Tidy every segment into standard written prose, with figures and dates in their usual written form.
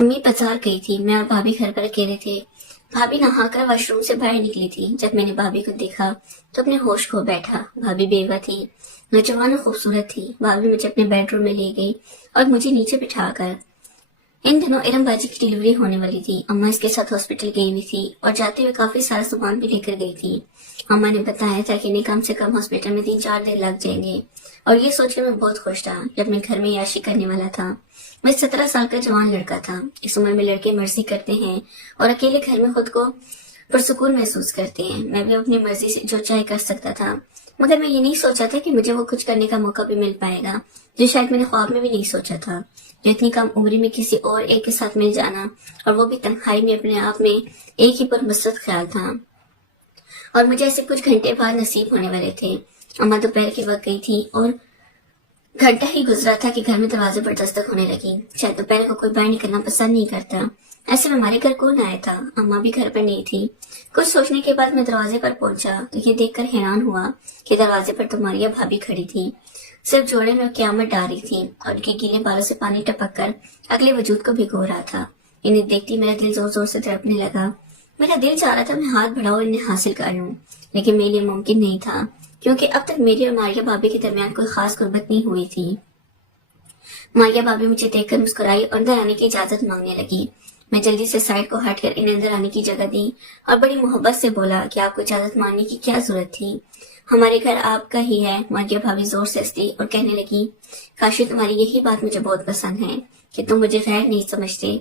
Mummy बाजार गई थी, मैं और भाभी घर पर अकेले थे। भाभी नहाकर वॉशरूम से बाहर निकली थी। जब मैंने भाभी को देखा तो अपने होश खो बैठा। भाभी बेवा थी, नौजवान और खूबसूरत थी। भाभी मुझे अपने बेडरूम में ले गई और मुझे नीचे बिठाकर। इन दिनों इरम बाजी की डिलीवरी होने वाली थी। अम्मा इसके साथ हॉस्पिटल गई हुई थी और जाते हुए काफी सारा सामान भी लेकर गई थी। अम्मा ने बताया था कि इन्हें कम से कम हॉस्पिटल में 3-4 दिन लग जाएंगे और ये सोचकर मैं बहुत खुश था। जब मैं घर में याशी करने वाला था। मैं 17 साल का जवान लड़का था। इस उम्र में लड़के मर्जी करते हैं और अकेले घर में खुद को पुरसुकून महसूस करते हैं। मैं भी अपनी मर्जी से जो चाहे कर सकता था, मगर मैं ये नहीं सोचा था कि मुझे वो कुछ करने का मौका भी मिल पाएगा, जो शायद मैंने ख्वाब में भी नहीं सोचा था। जो इतनी कम उम्र में किसी और एक के साथ मिल जाना, और वो भी तन्हाई में, अपने आप में एक ही पुरमसरत ख्याल था। और मुझे ऐसे कुछ घंटे बाद नसीब होने वाले थे। अम्मा दोपहर के वक्त गई थी और घंटा ही गुजरा था कि घर में दरवाजे पर दस्तक होने लगी। शायद दोपहर को कोई बाहर निकलना पसंद नहीं करता। ऐसे में हमारे घर कौन आया था? अम्मा भी घर पर नहीं थी। कुछ सोचने के बाद मैं दरवाजे पर पहुंचा तो ये देखकर हैरान हुआ कि दरवाजे पर तो मारिया भाभी खड़ी थी। सिर्फ जोड़े में क्यामत डाल रही थी और उनके गीले बालों से पानी टपक कर अगले वजूद को भिगो रहा था। इन्हें देखती मेरा दिल जोर जोर से तड़पने लगा। मेरा दिल चाह रहा था मैं हाथ बढ़ाऊं इन्हें हासिल कर लूं, लेकिन मेरे लिए मुमकिन नहीं था, क्योंकि अब तक मेरी और मारिया भाभी के दरमियान कोई खास गुर्बत नहीं हुई थी। मारिया भाभी मुझे देखकर मुस्कुराई और अंदर आने की इजाजत मांगने लगी। मैं जल्दी से साइड को हटकर इन्हें अंदर आने की जगह दी और बड़ी मोहब्बत से बोला कि आपको इजाजत मांगने की क्या जरूरत थी, हमारे घर आपका ही है। मारिया भाभी जोर से हंसी और कहने लगी, काशी तुम्हारी यही बात मुझे बहुत पसंद है कि तुम मुझे गैर नहीं समझते।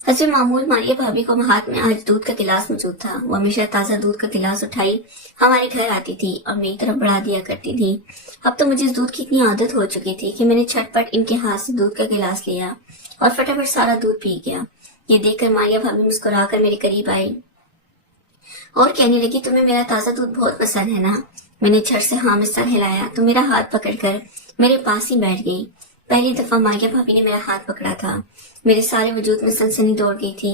हस्बे मामूल मारिया भाभी को हाथ में आज दूध का गिलास मौजूद था। वो हमेशा ताजा दूध का गिलास उठाई हमारे घर आती थी और मेरी तरफ बढ़ा दिया करती थी। अब तो मुझे इस दूध की इतनी आदत हो चुकी थी कि मैंने झटपट इनके हाथ से दूध का गिलास लिया और फटाफट सारा दूध पी गया। ये देखकर मारिया भाभी मुस्कुराकर मेरे करीब आई और कहने लगी, तुम्हें मेरा ताजा दूध बहुत पसंद है ना? मैंने झट से हाँ में सर हिलाया तो मेरा हाथ पकड़कर मेरे पास ही बैठ गई। पहली दफा मारिया भाभी ने मेरा हाथ पकड़ा था। मेरे सारे वजूद में सनसनी दौड़ गई थी।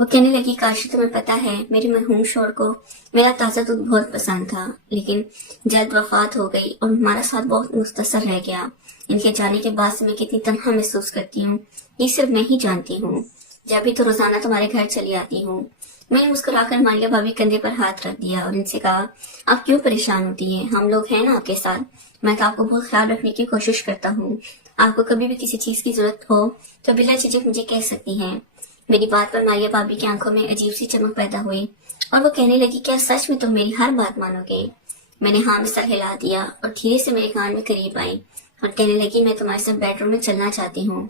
वो कहने लगी, काशी तुम्हें पता है मेरे मरहूम शोहर को मेरा ताजा दूध बहुत पसंद था, लेकिन जल्द वफात हो गई और हमारा साथ बहुत मुख्तसर रह गया। इनके जाने के बाद से मैं कितनी तन्हा महसूस करती हूँ ये सिर्फ मैं ही जानती हूँ। जब भी तो रोजाना तुम्हारे घर चली आती हूँ। मैंने मुस्कुराकर मारिया भाभी कंधे पर हाथ रख दिया और इनसे कहा, आप क्यों परेशान होती हैं? हम लोग हैं ना आपके साथ। मैं तो आपको बहुत ख्याल रखने की कोशिश करता हूँ। आपको कभी भी किसी चीज की जरूरत हो तो बिला झिझक मुझे कह सकती हैं। मेरी बात पर मारिया भाभी की आंखों में अजीब सी चमक पैदा हुई और वो कहने लगी, क्या सच में तुम मेरी हर बात मानोगे? मैंने हाँ में सर हिला दिया और धीरे से मेरे कान में करीब आई और कहने लगी, मैं तुम्हारे साथ बेडरूम में चलना चाहती हूँ।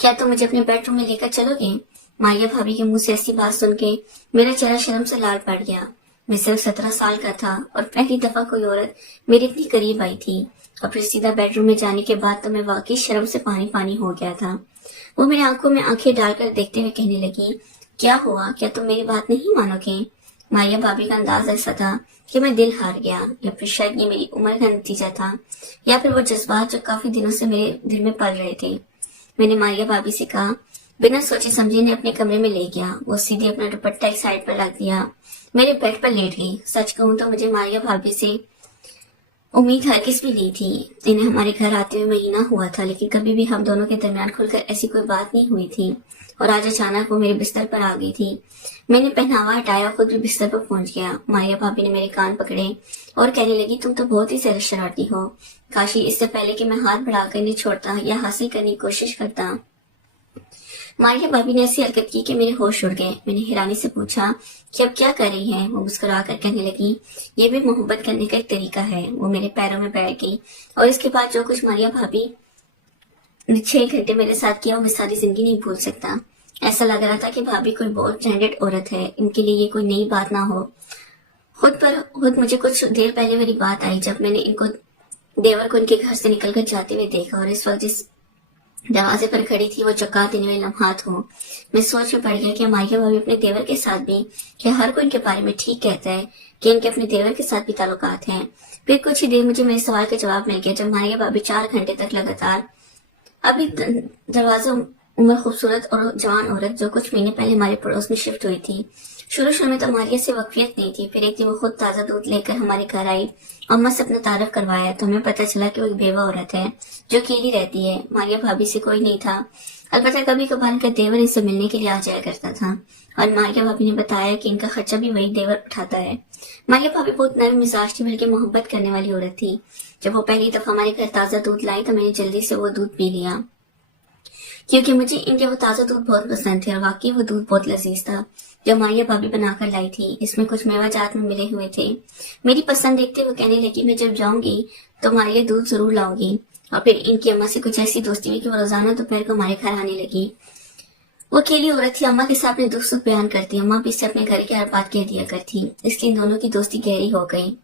क्या तुम मुझे अपने बेडरूम में लेकर चलोगे? मारिया भाभी के मुंह से ऐसी बात सुन के मेरा चेहरा शर्म से लाल पड़ गया। मैं सिर्फ 17 साल का था और पहली दफा कोई औरत मेरे इतनी करीब आई थी और फिर सीधा बेडरूम में जाने के बाद तो मैं वाकई शर्म से पानी पानी हो गया था। वो मेरी आंखों में आंखें डालकर देखते हुए कहने लगी, क्या हुआ? क्या तुम मेरी बात नहीं मानोगे? मारिया भाभी का अंदाज ऐसा था कि मैं दिल हार गया, या फिर शायद ये मेरी उम्र का नतीजा था, या फिर वो जज्बात जो काफी दिनों से मेरे दिल में पल रहे थे। मैंने मारिया भाभी से कहा, बिना सोचे समझे ने अपने कमरे में ले गया। वो सीधे अपना दुपट्टा एक साइड पर रख दिया, मेरे बेड पर लेट गई। सच कहूँ तो मुझे मारिया भाभी से उम्मीद हरगिज भी नहीं थी। इन्हें हमारे घर आते हुए महीना हुआ था, लेकिन कभी भी हम दोनों के दरमियान खुलकर ऐसी कोई बात नहीं हुई थी। और आज अचानक वो मेरे बिस्तर पर आ गई थी। मैंने पहनावा हटाया, खुद भी बिस्तर पर पहुंच गया। मारिया भाभी ने मेरे कान पकड़े और कहने लगी, तुम तो बहुत ही ज्यादा शरारती हो। काशी इससे पहले कि मैं हाथ बढ़ाकर इन्हें छोड़ता या हासिल करने की कोशिश करता, मारिया भाभी ने ऐसी हरकत की कि मेरे होश उड़ गए। मैंने हैरानी से पूछा कि अब क्या कर रही हैं? वो मुस्कुराकर कहने लगी, ये भी मोहब्बत करने का एक तरीका है। वो मेरे पैरों में बैठ गई और इसके बाद जो कुछ मारिया भाभी ने 6 घंटे मेरे साथ किया वो मैं सारी जिंदगी नहीं भूल सकता। ऐसा लग रहा था कि भाभी कोई बहुत ब्रांडेड औरत है, इनके लिए ये कोई नई बात ना हो। खुद मुझे कुछ देर पहले मेरी बात आई जब मैंने इनको देवर को इनके घर से निकलकर जाते हुए देखा और इस वक्त जिस दरवाजे पर खड़ी थी वो चौंका देने वाले लम्हात हो। मैं सोच में पड़ गया कि मारिया भाभी अपने देवर के साथ भी, क्या हर कोई इनके बारे में ठीक कहता है कि इनके अपने देवर के साथ भी ताल्लुकात हैं? फिर कुछ ही देर मुझे मेरे सवाल का जवाब मिल गया जब मारिया भाभी 4 घंटे तक लगातार अभी दरवाजा उम्र खूबसूरत और जवान औरत जो कुछ महीने पहले हमारे पड़ोस में शिफ्ट हुई थी। शुरू में तो मारिया से वक्फियत नहीं थी। फिर एक दिन वो खुद ताजा दूध लेकर हमारे घर आई, अम्मा से अपना तारफ करवाया तो हमें पता चला कि वो एक बेवा औरत है जो अकेली रहती है। मारिया भाभी से कोई नहीं था البتہ کبھی کبھار ان کا دیور ان سے ملنے کے لیے آ جایا کرتا تھا، اور ماریہ بھابی نے بتایا کہ ان کا خرچہ بھی وہی دیور اٹھاتا ہے۔ ماریہ بھابی بہت نرم مزاج تھی، بلکہ محبت کرنے والی عورت تھی۔ جب وہ پہلی دفعہ ہمارے گھر تازہ دودھ لائی تو میں نے جلدی سے وہ دودھ پی لیا، کیونکہ مجھے ان کے وہ تازہ دودھ بہت پسند تھے، اور واقعی وہ دودھ بہت لذیذ تھا جو ماریہ بھابی بنا کر لائی تھی۔ اس میں کچھ میوہ جات میں ملے ہوئے تھے۔ میری پسند دیکھتے ہوئے کہنے لگی میں جب جاؤں گی تو ماریہ دودھ ضرور لاؤں گی۔ اور پھر ان کی اماں سے کچھ ایسی دوستی ہوئی کہ وہ روزانہ دوپہر کو ہمارے گھر آنے لگی۔ وہ اکیلی عورت تھی، اماں کے ساتھ اپنے دکھ سکھ بیان کرتی، اماں بھی اسے اپنے گھر کی ہر بات کہہ دیا کرتی، اس لیے ان دونوں کی دوستی گہری ہو گئی،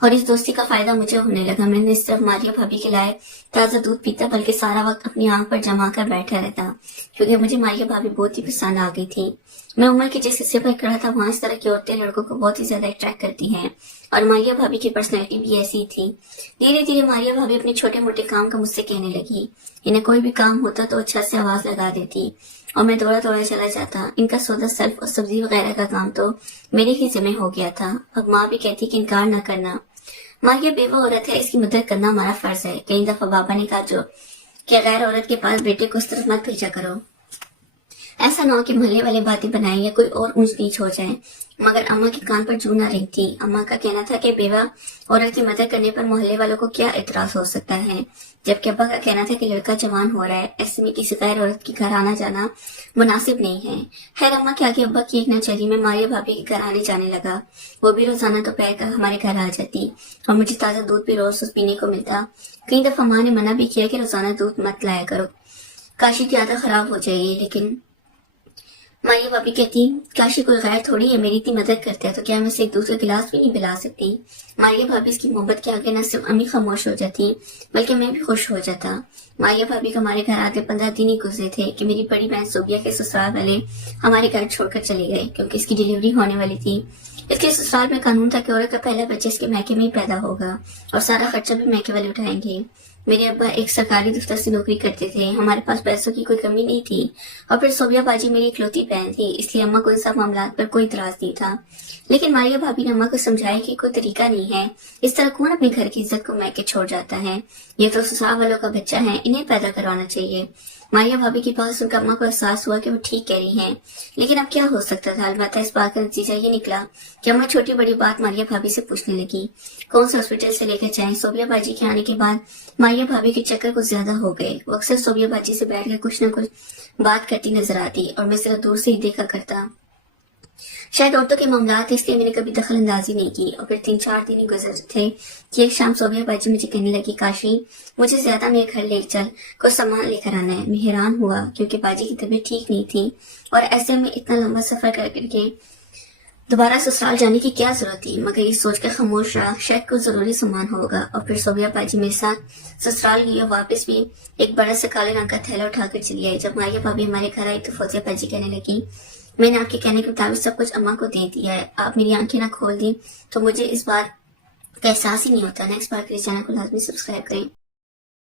اور اس دوستی کا فائدہ مجھے ہونے لگا۔ میں نے صرف ماریہ بھابی کے لائے تازہ دودھ پیتا، بلکہ سارا وقت اپنی آنکھ پر جما کر بیٹھا رہتا، کیونکہ مجھے ماریہ بھابی بہت ہی پسند آ گئی تھی۔ میں عمر کے جس حصے پر کھڑا تھا وہاں اس طرح کی عورتیں لڑکوں کو بہت ہی زیادہ اٹریکٹ کرتی ہیں، اور ماریہ بھابی کی پرسنالٹی بھی ایسی ہی تھی۔ دھیرے دھیرے ماریہ بھابی اپنے چھوٹے موٹے کام کا مجھ سے کہنے لگی۔ انہیں کوئی بھی کام ہوتا تو اچھا سے آواز لگا دیتی، اور میں دوڑا دوڑا چلا جاتا۔ ان کا سودا سلف اور سبزی وغیرہ کا کام تو میرے ہی ذمہ ہو گیا تھا۔ اب ماں بھی کہتی کہ انکار نہ کرنا، ماریہ بیوہ عورت ہے، اس کی مدد کرنا ہمارا فرض ہے۔ کئی دفعہ بابا نے کہا کہ غیر عورت کے پاس بیٹے کو اس طرف مت بھیجا کرو، ایسا نہ ہو کہ محلے والے باتیں بنائیں یا کوئی اور اونچ نیچ ہو جائے، مگر اماں کے کان پر جو نہ رہی تھی۔ اماں کا کہنا تھا کہ بیوہ عورت کی مدد کرنے پر محلے والوں کو کیا اعتراض ہو سکتا ہے، جبکہ ابا کا کہنا تھا کہ لڑکا جوان ہو رہا ہے، ایسے میں کسی غیر عورت کے گھر آنا جانا مناسب نہیں ہے۔ خیر اماں کے آگے ابا کی ایک نہ چلی، میں ماریہ بھابی کے گھر آنے جانے لگا۔ وہ بھی روزانہ دوپہر کا ہمارے گھر آ جاتی، اور مجھے تازہ دودھ بھی روز پینے کو ملتا۔ کئی دفعہ ماں نے منع بھی کیا کہ روزانہ دودھ مت لایا کرو، کاشی کی عادت خراب ہو جائے گی، لیکن ماریہ بھابی کہتی کاشی کوئی غیر تھوڑی ہے، میری اتنی مدد کرتا ہے تو کیا میں اسے ایک دوسرے گلاس بھی نہیں پلا سکتی۔ ماریہ بھابی اس کی محبت کے آگے نہ صرف امی خاموش ہو جاتی بلکہ میں بھی خوش ہو جاتا۔ ماریہ بھابی کو ہمارے گھر آتے 15 دن ہی گزرے تھے کہ میری بڑی بہن صوبیہ کے سسرال والے ہمارے گھر چھوڑ کر چلے گئے، کیونکہ اس کی ڈیلیوری ہونے والی تھی۔ اس کے سسرال میں قانون تھا کہ عورت کا پہلا بچہ اس کے میکے میں ہی پیدا ہوگا، اور سارا خرچہ بھی میکے والے اٹھائیں گے۔ میرے ابا ایک سرکاری دفتر سے نوکری کرتے تھے، ہمارے پاس پیسوں کی کوئی کمی نہیں تھی، اور پھر صوبیہ باجی میری اکلوتی بہن تھی، اس لیے اماں کو ان سب معاملات پر کوئی اعتراض نہیں تھا۔ لیکن ماریہ بھابی نے اماں کو سمجھایا کہ کوئی طریقہ نہیں ہے، اس طرح کون اپنے گھر کی عزت کو میکے چھوڑ جاتا ہے، یہ تو سسرال والوں کا بچہ ہے، انہیں پیدا کروانا چاہیے۔ ماریہ بھابی کی بات سن کر اماں کو احساس ہوا کہ وہ ٹھیک کہہ رہی ہیں، لیکن اب کیا ہو سکتا تھا۔ البتہ اس بات کا نتیجہ یہ نکلا کہ اماں چھوٹی بڑی بات ماریہ بھابی سے پوچھنے لگی، کون سے ہاسپٹل سے لے کر جائیں۔ صوبیہ باجی کے آنے کے بعد ماریہ بھابی کے چکر کچھ زیادہ ہو گئے، وہ اکثر صوبیہ باجی سے بیٹھ کر کچھ نہ کچھ بات کرتی نظر آتی، اور میں ذرا دور سے ہی دیکھا کرتا۔ شاید عورتوں کے معاملات اس لیے میں نے کبھی دخل اندازی نہیں کی، اور پھر 3-4 دن ہی گزر تھے کہ ایک شام صوبیہ باجی مجھے کہنے لگی، کاشی مجھے زیادہ میرے گھر لے چل، کچھ سامان لے کر آنا ہے۔ میں حیران ہوا کیونکہ باجی کی طبیعت ٹھیک نہیں تھی، اور ایسے میں اتنا لمبا سفر کر کے دوبارہ سسرال جانے کی کیا ضرورت تھی، مگر یہ سوچ کر خاموش رہا، شاید کچھ ضروری سامان ہوگا۔ اور پھر صوبیہ باجی میرے ساتھ سسرال گئی، اور واپس بھی ایک بڑا سا کالے رنگ کا تھیلا اٹھا کر چلی آئی۔ جب ماریہ بھابی ہمارے گھر آئی تو فوزیہ باجی کہنے لگی، میں نے آپ کے کہنے کے مطابق سب کچھ اماں کو دے دیا ہے، آپ میری آنکھیں نہ کھول دیں تو مجھے اس بات کا احساس ہی نہیں ہوتا۔ نیکسٹ بار کے لیے چینل کو لازمی سبسکرائب کریں۔